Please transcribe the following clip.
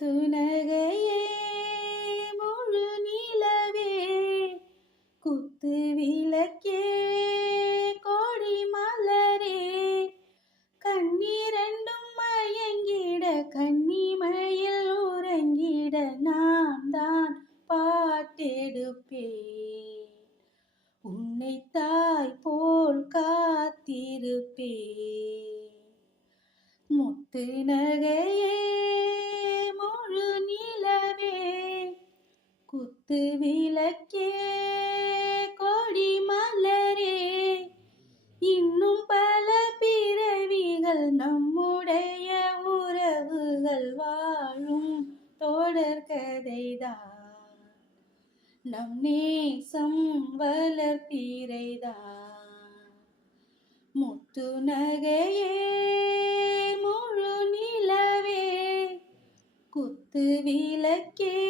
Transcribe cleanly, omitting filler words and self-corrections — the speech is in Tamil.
முத்து நகையே முழு நிலவே குத்து விளக்கே கோடி மலரே கண்ணீரண்டும் மயங்கிட கன்னிமையில் உறங்கிட நான் தான் பாட்டெடுப்பேன் உன்னை தாய் போல் காத்திருப்பேன் முத்து நகையே முழு நிலவே குத்து விளக்கே கொடி மலரே இன்னும் பல பிறவிகள் நம்முடைய உறவுகள் வாழும் தொடர் கதைதான் நம் நேசம் வளர்த்திரைதான் முத்து நகையே முழு நிலவே குத்து விளக்கே